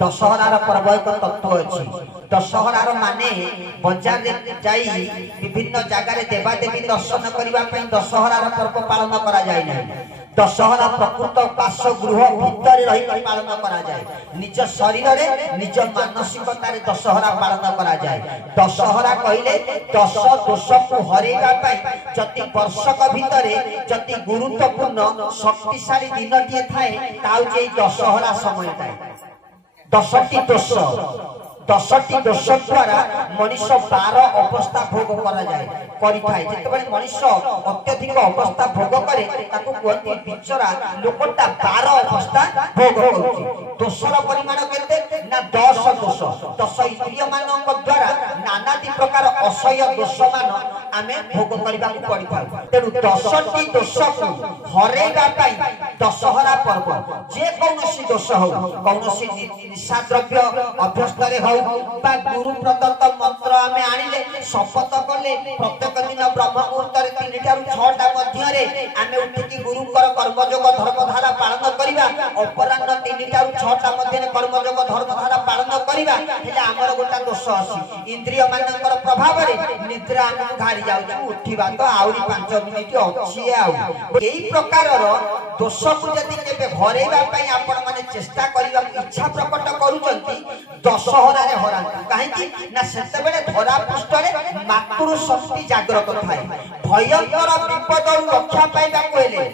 दशहरार पर्व एक तत्व अच्छी। दशहरार माने बजार जाई विभिन्न जगार देवादेवी दर्शन करने दशहरार पर्व पालन करा जाए ना। दशहरा प्रकृत बासगृह भितर रही पालन करा जाए। निज शरीर रे निज मानसिकता रे दशहरा पालन करा जाए। दशहरा कहले दश दोष को हरेगा जति वर्षक भितर जति गुरुत्वपूर्ण शक्तिशाली दिनटी थाए ताउजे दशहरा समय थाए। 10टी दोष 10टी दोष द्वारा मनुष्य 12 अवस्था भोग करा जाए करिथाए। जेतेबेले मनुष्य अत्यधिक अवस्था भोग करे ताको कहती बिचरा लोकटा 12 अवस्था भोग करूची। दोषर परिमाण केते ना 10 दोष। 10 इंद्रिय मानक द्वारा नानादी प्रकार असह्य दोष मान आमे भोग करबा को पड़िथाउ। तेनु 10टी दोष को हरेगा पाई दशहरा पर्व जे कौनसी दोष हो कौनसी निशा द्रव्य अभ्यस्त रे हो बा गुरु प्रदत्त मंत्र आमे आनिले शपथ कले प्रत्येक दिन ब्रह्म मुहूर्त रे 3 टारु 6 टा मध्य रे आमे उठिकी गुरुकर कर्मयोग धर्मधारा पालन करिबा। अपराह्न 3 टारु 6 टा मध्य रे कर्मयोग धर्मधारा पालन करिबा। हेले हमर गोटा दोष अछि इंद्रिय मानकर प्रभाव रे निद्रा आमे घारी जाउ उठिबा तो आउरी 5 मिनिट अछि आउ। एई प्रकार रो दोष को जदि केबे हरेबा पई आपण माने चेष्टा करिबा इच्छा प्रकट करूचंती दशहरा रे हरा काहेकि ना सेतेबेले धरा पृष्ठ रे मातृ शक्ति जागृत थाए। भयंकर विपद रक्षा पाइबा कोइले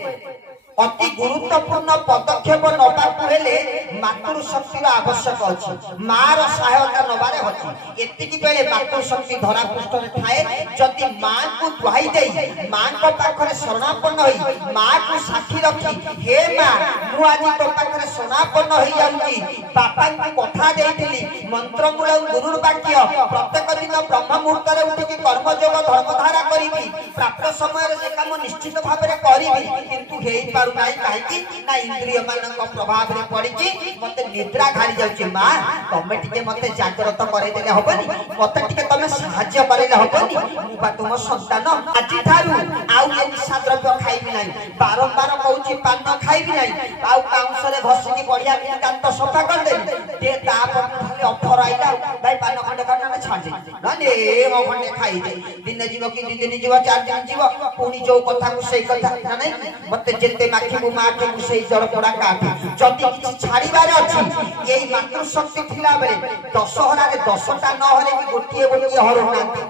अति गुरुत्वपूर्ण पदक्षेप नबा हेले मातृ शक्तिर आवश्यक अछि। मार सहायता नबारे अछि। एतिकी बेले मातृ शक्ति धरा पृष्ठ रे थाए। जति मां को दुहाई देई मां को पाखरे शरणापन्न होई मां को साक्षी रखी हे मां मु आजि तो पाखरे शरणापन्न होई जाउची बापा को कथा देइथिली मंत्र मूल गुरुर वाक्य प्रत्येक दिन ब्रह्म मुहूर्त रे उठिकी कर्मयोग धर्मधारा करिबी प्राप्त समय रे से काम निश्चित भाव रे करिबी किंतु हेई नाही काहेकि ना इंद्रिय मानक प्रभाव रे पड़िची मते निद्रा घारी जाउची। मां तमे टिके मते जागृत करे देले होबनी मते टिके तमे सहाय्य करेले होबनी मु बा तुम संतान आजि थारु आउ ए निशा द्रव्य खाइबी नाही बारंबार कहूची पान खाइबी नाही आउ काउंस रे घसिकी बढ़िया कांत सफा कर दे ते ता पर खाली ऑफर आइला भाई पान खंडे खंडे छाड़ दे नानी ए मो खंडे खाइ दे दिन जीव कि 2 दिन जीव 4 दिन जीव पुनी जो कथा को सही कथा ना नहीं मते जेते माखिबु माके कुसई जड़ पोड़ा काटी जति किछि छाड़ीबार अछि। एई मातृ शक्ति थिला बेले दशहरा रे 10टा न हरे कि गोटिए गोटिए हरु नांती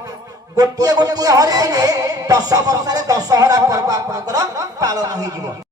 गोटिए गोटिए हरेले 10 वर्ष रे दशहरा पर्व आपनकर पालन होई जिवो।